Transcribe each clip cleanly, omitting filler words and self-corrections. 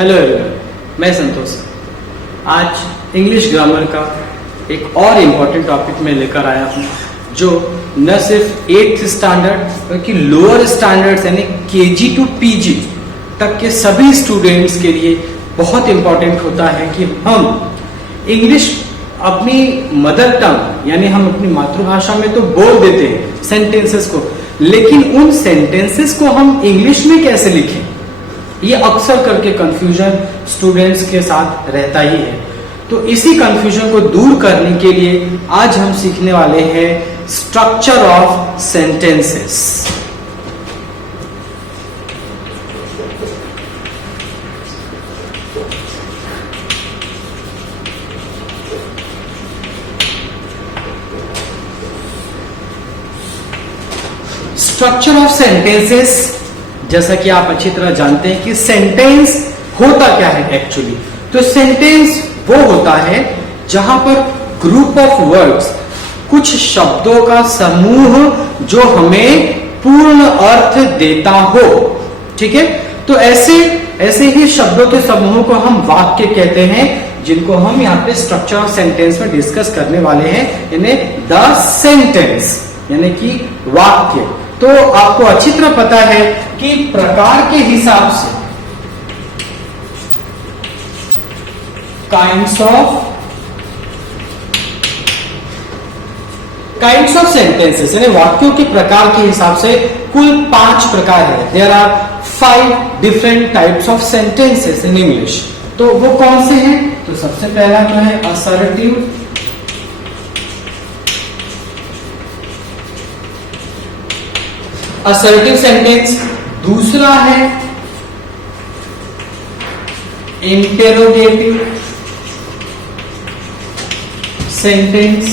Hello everyone, मैं संतोष। आज English grammar का एक और इम्पॉर्टेंट टॉपिक मैं लेकर आया हूँ, जो न सिर्फ 8th स्टैंडर्ड बल्कि लोअर स्टैंडर्ड्स यानी KG to PG तक के सभी स्टूडेंट्स के लिए बहुत इम्पॉर्टेंट होता है कि हम इंग्लिश अपनी मदर टंग यानी हम अपनी मातृभाषा में तो बोल देते हैं सेंटेंसेस को, लेकिन उन सेंटेंसेस को हम इंग्लिश में कैसे लिखें, ये अक्सर करके कंफ्यूजन स्टूडेंट्स के साथ रहता ही है। तो इसी कंफ्यूजन को दूर करने के लिए आज हम सीखने वाले हैं structure of sentences. Structure of sentences, जैसा कि आप अच्छी तरह जानते हैं कि सेंटेंस होता क्या है एक्चुअली। तो सेंटेंस वो होता है जहां पर ग्रुप ऑफ वर्ड्स, कुछ शब्दों का समूह जो हमें पूर्ण अर्थ देता हो। ठीक है, तो ऐसे ही शब्दों के समूह को हम वाक्य कहते हैं, जिनको हम यहाँ पे स्ट्रक्चर ऑफ सेंटेंस में डिस्कस करने वाले हैं, यानी द सेंटेंस यानी कि वाक्य। तो आपको अच्छी तरह पता है कि प्रकार के हिसाब से काइंड्स ऑफ सेंटेंसेस यानी वाक्यों के प्रकार के हिसाब से कुल 5 प्रकार है। There are 5 different types of sentences in English. तो वो कौन से हैं? तो सबसे पहला तो है असर्टिव सेंटेंस, दूसरा है इंटेरोगेटिव सेंटेंस,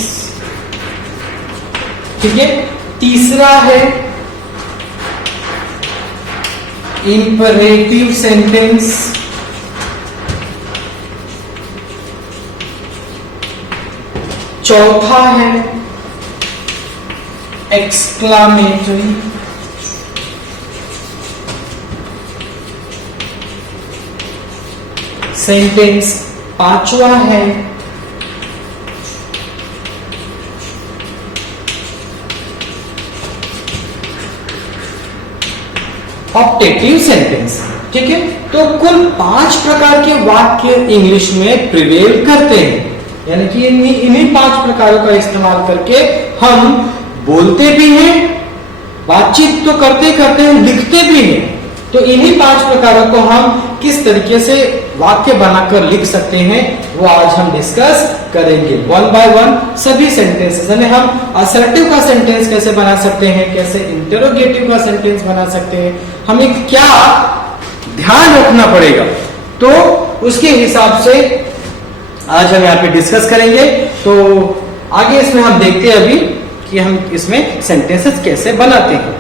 ठीक है, तीसरा है इंपरेटिव सेंटेंस, चौथा है एक्सक्लामेटरी, सेंटेंस, पांचवा है ऑप्टेटिव सेंटेंस। ठीक है, तो कुल 5 प्रकार के वाक्य इंग्लिश में प्रिवेल करते हैं, यानी कि इन्हीं 5 प्रकारों का इस्तेमाल करके हम बोलते भी हैं, बातचीत तो करते हैं, लिखते भी हैं। तो इन्हीं 5 प्रकारों को हम किस तरीके से वाक्य बनाकर लिख सकते हैं वो आज हम डिस्कस करेंगे वन बाय वन सभी सेंटेंसेस। यानी हम असर्टिव का सेंटेंस कैसे बना सकते हैं, कैसे इंटरोगेटिव का सेंटेंस बना सकते हैं, हमें क्या ध्यान रखना पड़ेगा, तो उसके हिसाब से आज हम यहाँ पे डिस्कस करेंगे। तो आगे इसमें हम देखते हैं अभी कि हम इसमें सेंटेंसेस कैसे बनाते हैं।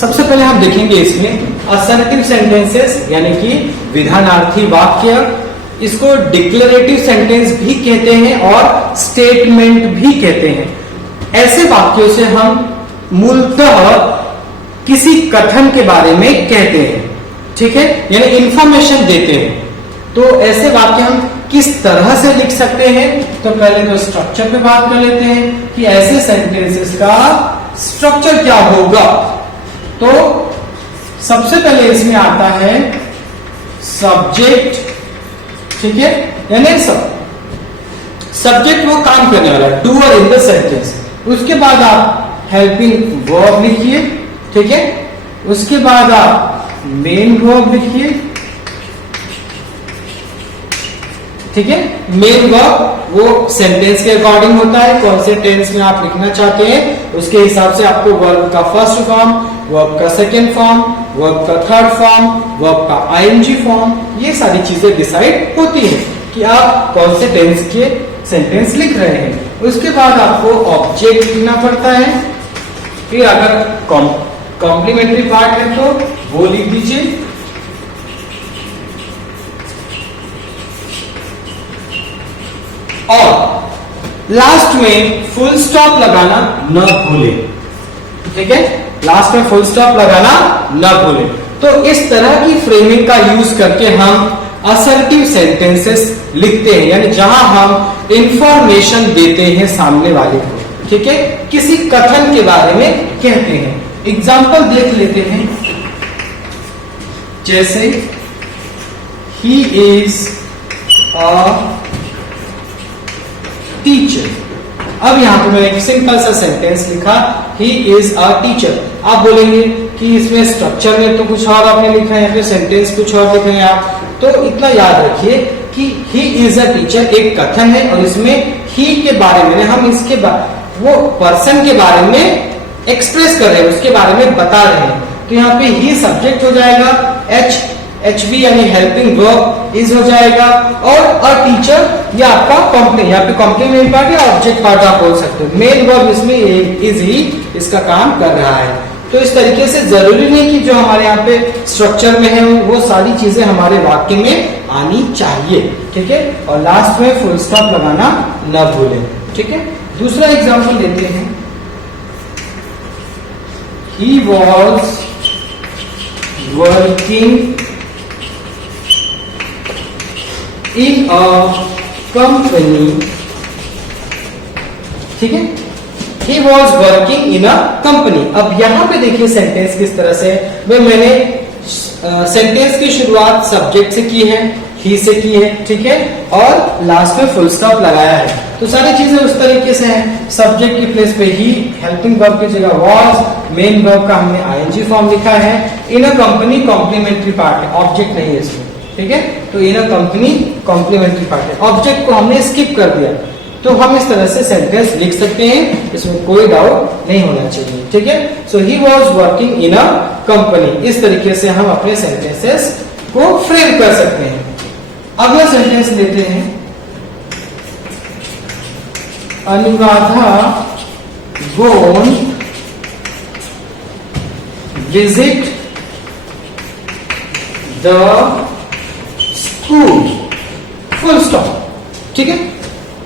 सबसे पहले हम देखेंगे इसमें असर्टिव सेंटेंसेस यानी कि विधानार्थी वाक्य, इसको डिक्लेरेटिव सेंटेंस भी कहते हैं और स्टेटमेंट भी कहते हैं। ऐसे वाक्यों से हम मूलतः किसी कथन के बारे में कहते हैं, ठीक है, यानी इंफॉर्मेशन देते हैं। तो ऐसे वाक्य हम किस तरह से लिख सकते हैं, तो पहले तो स्ट्रक्चर पे बात कर लेते हैं कि ऐसे सेंटेंसेस का स्ट्रक्चर क्या होगा। तो सबसे पहले इसमें आता है सब्जेक्ट, ठीक है, यानी सब्जेक्ट वो काम करने वाला, डूअर इन द सेंटेंस। उसके बाद आप हेल्पिंग वर्ब लिखिए, ठीक है, उसके बाद आप मेन वर्ब लिखिए, ठीक है। मेन वर्ब वो सेंटेंस के अकॉर्डिंग होता है, कौन से टेंस में आप लिखना चाहते हैं उसके हिसाब से आपको वर्ब का फर्स्ट फॉर्म, वर्ब का सेकेंड फॉर्म, वर्ब का थर्ड फॉर्म, वर्ब का ING फॉर्म, ये सारी चीजें डिसाइड होती है कि आप कौन से टेंस के सेंटेंस लिख रहे हैं। उसके बाद आपको ऑब्जेक्ट लिखना पड़ता है, फिर अगर कॉम्प्लीमेंट्री पार्ट है तो वो लिख दीजिए, और लास्ट में फुल स्टॉप लगाना न भूलें, ठीक है, लास्ट में फुल स्टॉप लगाना न भूलें। तो इस तरह की फ्रेमिंग का यूज करके हम असर्टिव सेंटेंसेस लिखते हैं, यानी जहां हम इंफॉर्मेशन देते हैं सामने वाले को, ठीक है, किसी कथन के बारे में कहते हैं। एग्जाम्पल देख लेते हैं, जैसे ही इज अ टीचर। अब यहां पे मैं एक सिंपल सा सेंटेंस लिखा, ही इज अ टीचर। आप बोलेंगे कि इसमें स्ट्रक्चर में तो कुछ और आपने लिखा है, या फिर सेंटेंस कुछ और लिख रहे हैं आप, तो इतना याद रखिए कि ही इज अ टीचर एक कथन है और इसमें ही के बारे में हम इसके वो पर्सन के बारे में एक्सप्रेस कर रहे हैं, उसके बारे में बता रहे हैं। तो यहाँ पे ही सब्जेक्ट हो जाएगा, एचवी यानी हेल्पिंग वर्ब इज हो जाएगा, और अ टीचर ये आपका कॉम्प्लीमेंट, यहाँ पे कॉम्प्लीमेंट पार्ट या ऑब्जेक्ट पार्ट आप बोल सकते हो। मेन वर्ब इसमें इज ही इसका काम कर रहा है। तो इस तरीके से जरूरी नहीं कि जो हमारे यहाँ पे स्ट्रक्चर में है वो सारी चीजें हमारे वाक्य में आनी चाहिए, ठीक है। और लास्ट में फुल स्टॉप लगाना न भूलें, ठीक है। दूसरा एग्जांपल लेते हैं, ही was working in a company, ठीक है, ही was working in a company. अब यहां पे देखिए सेंटेंस किस तरह से, मैंने सेंटेंस की शुरुआत सब्जेक्ट से की है, ही से की है, ठीक है, और लास्ट में फुल स्टॉप लगाया है। तो सारी चीजें उस तरीके से हैं, सब्जेक्ट की प्लेस पे ही, हेल्पिंग वर्ब की जगह वॉज, मेन वर्ब का हमने आईएनजी फॉर्म लिखा है, इन अ कंपनी कॉम्प्लीमेंट्री पार्ट है, ऑब्जेक्ट नहीं है इसमें, ठीक है। तो इन अ कंपनी कॉम्प्लीमेंट्री पार्ट है, ऑब्जेक्ट को हमने स्किप कर दिया। तो हम इस तरह से सेंटेंस लिख सकते हैं, इसमें कोई डाउट नहीं होना चाहिए, ठीक है। So he was working in a company, इस तरीके से हम अपने सेंटेंसेस को फ्रेम कर सकते हैं। अगला सेंटेंस लेते हैं, Anuradha won't visit the school, full stop, ठीक है।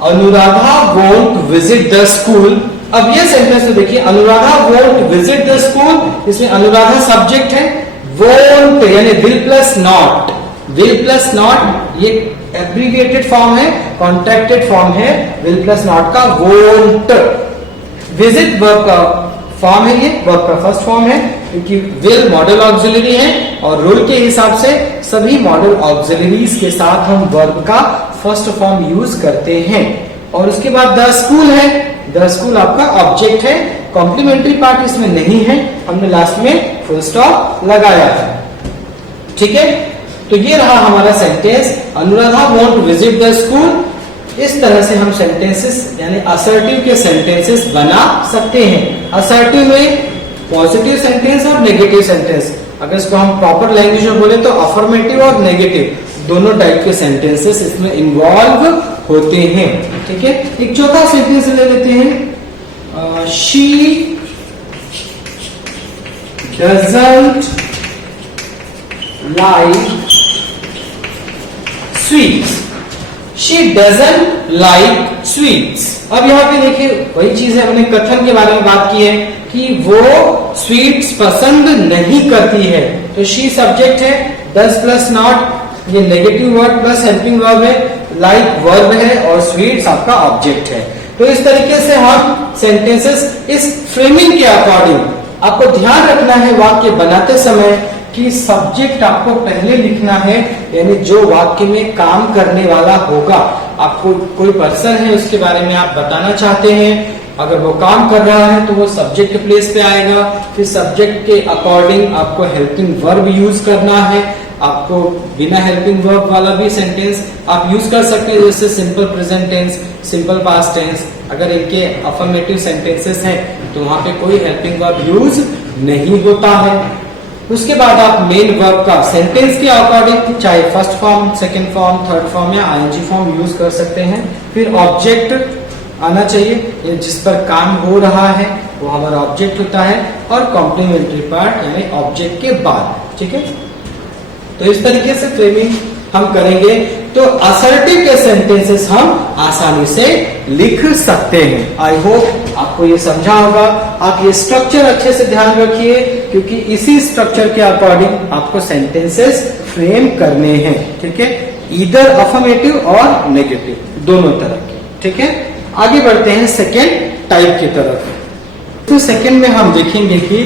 Anuradha won't visit the school। अब ये सेंटेंस तो देखिए, Anuradha won't visit the school, इसमें अनुराधा सब्जेक्ट है, won't यानी will plus not, will plus not ये एब्रीविएटेड फॉर्म है, कॉन्ट्रैक्टेड फॉर्म है will प्लस नॉट का, won't। विजिट वर्ब का फॉर्म है, ये वर्ब का फर्स्ट फॉर्म है, क्योंकि will मॉडल ऑक्सिलरी है और रूल के हिसाब से सभी मॉडल ऑक्सिलरीज के साथ हम वर्ब का फर्स्ट फॉर्म यूज करते हैं। और उसके बाद द स्कूल है, द स्कूल आपका ऑब्जेक्ट है, कॉम्प्लीमेंट्री पार्ट इसमें नहीं है, हमने लास्ट में फुल स्टॉप लगाया है, ठीक है। तो ये रहा हमारा sentence, Anuradha want visit the school. इस तरह से हम सेंटेंसेस यानी असर्टिव के सेंटेंसेस बना सकते हैं। असर्टिव में पॉजिटिव सेंटेंस और नेगेटिव सेंटेंस, अगर इसको हम प्रॉपर लैंग्वेज में बोले तो अफर्मेटिव और नेगेटिव दोनों टाइप के सेंटेंसेस इसमें इन्वॉल्व होते हैं, ठीक है। एक चौथा सेंटेंस ले लेते हैं, she doesn't like sweets, she doesn't like sweets. अब यहाँ पे देखिए वही चीज है, हमने कथन के बारे में बात की है कि वो स्वीट्स पसंद नहीं करती है। तो शी सब्जेक्ट है, डज प्लस नॉट ये negative word plus helping verb है, लाइक वर्ब है और स्वीट्स आपका ऑब्जेक्ट है। तो इस तरीके से हम सेंटेंसेस इस फ्रेमिंग के अकॉर्डिंग, आपको ध्यान रखना है वाक्य बनाते समय कि सब्जेक्ट आपको पहले लिखना है, यानी जो वाक्य में काम करने वाला होगा, आपको कोई पर्सन है उसके बारे में आप बताना चाहते हैं, अगर वो काम कर रहा है तो वो सब्जेक्ट प्लेस पे आएगा। फिर सब्जेक्ट के अकॉर्डिंग आपको हेल्पिंग वर्ब यूज करना है, आपको बिना हेल्पिंग वर्ब वाला भी सेंटेंस आप यूज कर सकते हैं, जैसे simple present tense, simple past tense. अगर इनके अफर्मेटिव सेंटेंसेस हैं तो वहां पे कोई हेल्पिंग वर्ब यूज नहीं होता है। उसके बाद आप मेन वर्ब का सेंटेंस के अकॉर्डिंग चाहे first form, second form, third form या आईएनजी फॉर्म यूज कर सकते हैं। फिर ऑब्जेक्ट आना चाहिए, जिस पर काम हो रहा है वो हमारा ऑब्जेक्ट होता है, और कॉम्प्लीमेंट्री पार्ट यानी ऑब्जेक्ट के बाद, ठीक है। तो इस तरीके से फ्रेमिंग हम करेंगे तो असर्टिव के सेंटेंसेस हम आसानी से लिख सकते हैं। आई होप आपको ये समझा होगा। आप ये स्ट्रक्चर अच्छे से ध्यान रखिए, क्योंकि इसी स्ट्रक्चर के अकॉर्डिंग आपको सेंटेंसेस फ्रेम करने हैं, ठीक है, ईदर अफर्मेटिव और नेगेटिव दोनों तरह के, ठीक है। आगे बढ़ते हैं सेकेंड टाइप की तरफ। तो सेकेंड में हम देखेंगे कि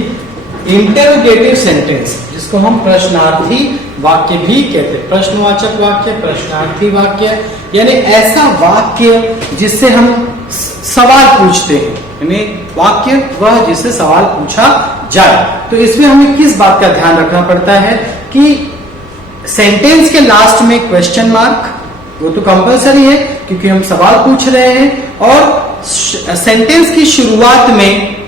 इंटरोगेटिव सेंटेंस, जिसको हम प्रश्नार्थी वाक्य भी कहते हैं। प्रश्नवाचक वाक्य, प्रश्नार्थी वाक्य, यानी ऐसा वाक्य जिससे हम सवाल पूछते हैं, यानी वाक्य वह जिससे सवाल पूछा जाए। तो इसमें हमें किस बात का ध्यान रखना पड़ता है कि सेंटेंस के लास्ट में क्वेश्चन मार्क, वो तो कंपलसरी है क्योंकि हम सवाल पूछ रहे हैं, और सेंटेंस की शुरुआत में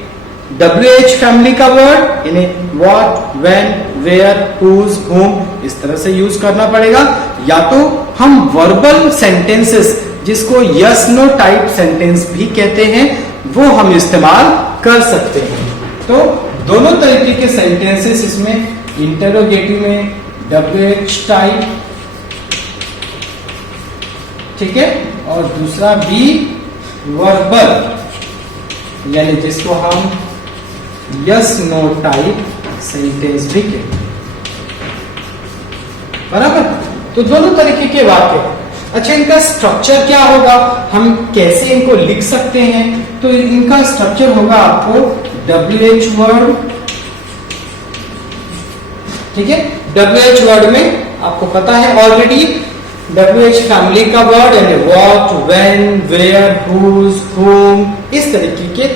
WH फैमिली का वर्ड, यानी व्हाट, व्हेन, वेयर, हुज, हुम, इस तरह से यूज करना पड़ेगा। या तो हम वर्बल सेंटेंसेस, जिसको यस नो टाइप सेंटेंस भी कहते हैं, वो हम इस्तेमाल कर सकते हैं। तो दोनों तरीके के सेंटेंसेस इसमें, इंटरोगेटिव में WH टाइप, ठीक है, और दूसरा भी वर्बल, यानी जिसको हम यस नो टाइप सेंटेंस भी कहते हैं, बराबर। तो दोनों तरीके के वाक्य। अच्छा, इनका स्ट्रक्चर क्या होगा, हम कैसे इनको लिख सकते हैं? तो इनका स्ट्रक्चर होगा आपको WH वर्ड, ठीक है। WH वर्ड में आपको पता है ऑलरेडी, WH फैमिली का वर्ड, यानी व्हाट, व्हेन, वेयर, हुज, हुम, इस तरीके के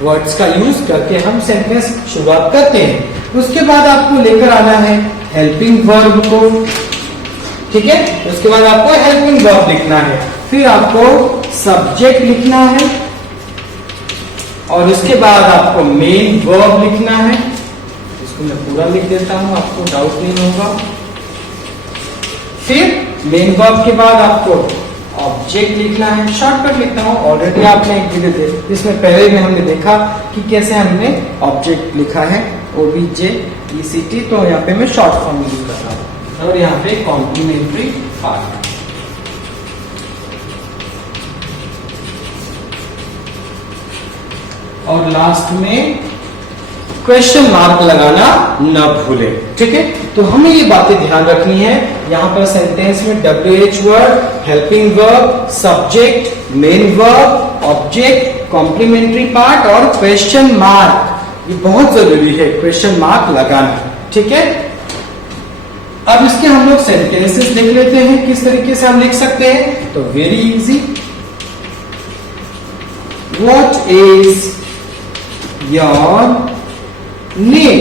वर्ड्स का यूज करके हम सेंटेंस शुरुआत करते हैं। उसके बाद आपको लेकर आना है हेल्पिंग वर्ब को, ठीक है। उसके बाद आपको हेल्पिंग वर्ब लिखना है, फिर आपको सब्जेक्ट लिखना है, और उसके बाद आपको मेन वर्ब लिखना है। इसको मैं पूरा लिख देता हूं, आपको डाउट नहीं होगा। फिर मेन वर्ब के बाद आपको ऑब्जेक्ट लिखना है। शॉर्टकट लिखता हूं, ऑलरेडी आपने एक वीडियो देखी, इसमें पहले में हमने देखा कि कैसे हमने ऑब्जेक्ट लिखा है, OBJECT। तो यहाँ पे मैं शॉर्ट फॉर्म यूज कर रहा हूं, और यहाँ पे कॉम्प्लीमेंट्री पार्ट। और लास्ट में क्वेश्चन मार्क लगाना न भूलें, ठीक है। तो हमें ये बातें ध्यान रखनी है। यहाँ पर सेंटेंस में WH word, helping verb, subject, main verb, object, complementary part और क्वेश्चन मार्क, ये बहुत जरूरी है क्वेश्चन मार्क लगाना, ठीक है। अब इसके हम लोग सेंटेंसेस देख लेते हैं किस तरीके से हम लिख सकते हैं। तो very easy, what is your name,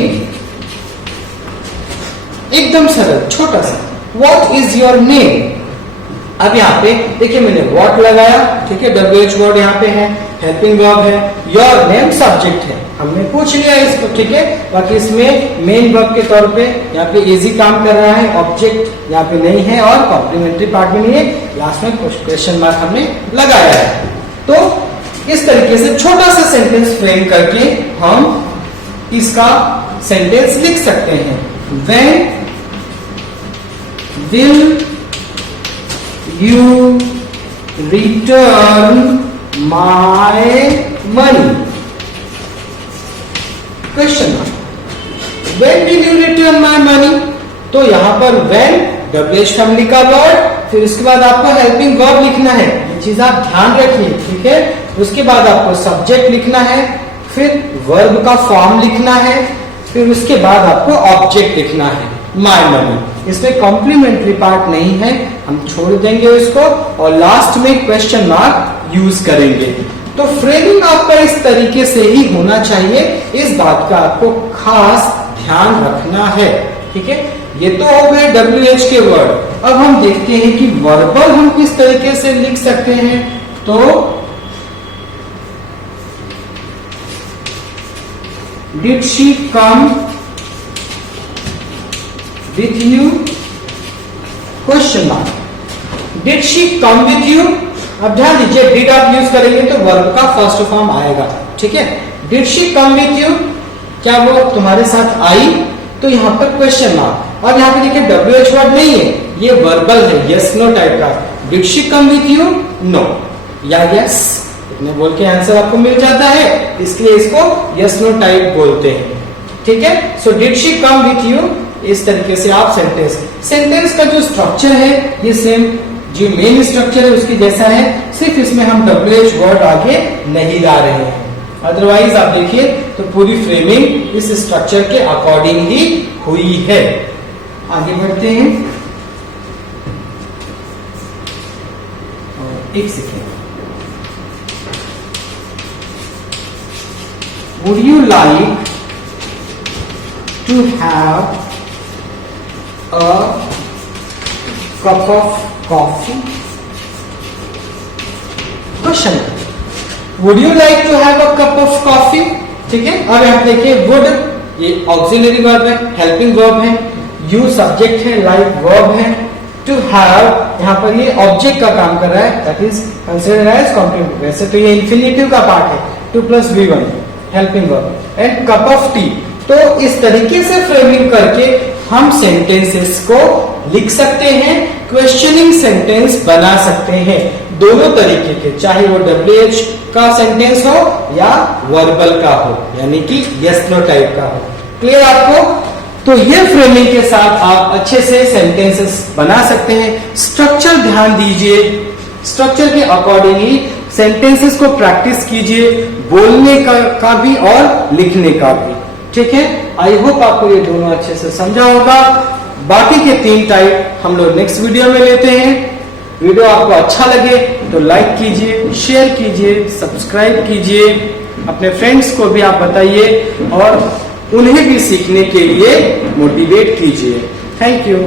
एकदम सरल छोटा सा, व्हाट इज योर नेम। अब यहाँ पे देखिए मैंने व्हाट लगाया, ठीक है, WH वर्ड यहाँ पे है, हेल्पिंग वर्ब है, योर नेम सब्जेक्ट है, हमने पूछ लिया इसको, ठीक है। बाकी इसमें मेन वर्ब के तौर पे यहाँ पे इजी काम कर रहा है, ऑब्जेक्ट यहाँ पे नहीं है और कॉम्प्लीमेंट्री पार्ट में नहीं है, लास्ट में क्वेश्चन मार्क हमने लगाया है। तो इस तरीके से छोटा सा सेंटेंस फ्रेम करके हम इसका सेंटेंस लिख सकते हैं। When will you return my money? Question mark. When will you return my money? तो यहां पर when WH फैमिली का वर्ड, फिर उसके बाद आपको हेल्पिंग वर्ब लिखना है, ये चीज आप ध्यान रखिए, ठीक है। उसके बाद आपको सब्जेक्ट लिखना है, फिर वर्ब का फॉर्म लिखना है, फिर उसके बाद आपको ऑब्जेक्ट लिखना है, माय मनी। इसमें कॉम्प्लीमेंट्री पार्ट नहीं है, हम छोड़ देंगे इसको, और लास्ट में क्वेश्चन मार्क यूज करेंगे। तो फ्रेमिंग आपका इस तरीके से ही होना चाहिए, इस बात का आपको खास ध्यान रखना है, ठीक है। ये तो हो गए WH के वर्ड। अब हम देखते हैं कि वर्बल हम किस तरीके से लिख सकते हैं। तो Did she come with you? Question mark. Did she come with you? अब ध्यान दीजिए, did आप यूज करेंगे तो वर्ब का फर्स्ट फॉर्म आएगा, ठीक है। Did she come with you? क्या वो तुम्हारे साथ आई? तो यहाँ पर क्वेश्चन मार्क। अब यहाँ पे देखिए WH वर्ड नहीं है, ये वर्बल है, यस नो टाइप का। Did she come with you? No या यस, इतने बोल के आंसर आपको मिल जाता है, इसलिए इसको यस नो टाइप बोलते हैं। ठीक है, so did she come with you, इस तरीके से आप सेंटेंस का जो स्ट्रक्चर है ये सेम जो मेन स्ट्रक्चर है उसकी जैसा है, सिर्फ इसमें हम WH वर्ड आगे नहीं ला रहे हैं। अदरवाइज आप देखिए तो पूरी फ्रेमिंग इस स्ट्रक्चर के अकॉर्डिंग ही हुई है। आगे बढ़ते हैं, एक second. Would you like to have a cup of coffee? Question, would you like to have a cup of coffee? ठीक है, अब आप देखिए वुड ये ऑक्सिलरी वर्ब है, हेल्पिंग वर्ब है, यू सब्जेक्ट है, लाइक वर्ब है, टू हैव यहाँ पर ये ऑब्जेक्ट का काम कर रहा है, that is considered as complement. वैसे तो ये इन्फिनिटिव का पार्ट है, 2 + V1 helping verb, and cup of T. तो इस तरीके से फ्रेमिंग करके हम सेंटेंसेस को लिख सकते हैं, क्वेश्चनिंग सेंटेंस बना सकते हैं, दोनों तरीके के, चाहे वो WH का सेंटेंस हो या वर्बल का हो, यानी कि यस नो टाइप का हो। क्लियर आपको? तो ये फ्रेमिंग के साथ आप अच्छे से सेंटेंसेस बना सकते हैं। स्ट्रक्चर ध्यान दीजिए, स्ट्रक्चर के अकॉर्डिंग ही सेंटेंसेस को प्रैक्टिस कीजिए, बोलने का भी और लिखने का भी। ठीक है, आई होप आपको ये दोनों अच्छे से समझा होगा। बाकी के 3 टाइप हम लोग नेक्स्ट वीडियो में लेते हैं। वीडियो आपको अच्छा लगे तो लाइक कीजिए, शेयर कीजिए, सब्सक्राइब कीजिए, अपने फ्रेंड्स को भी आप बताइए और उन्हें भी सीखने के लिए मोटिवेट कीजिए। Thank you.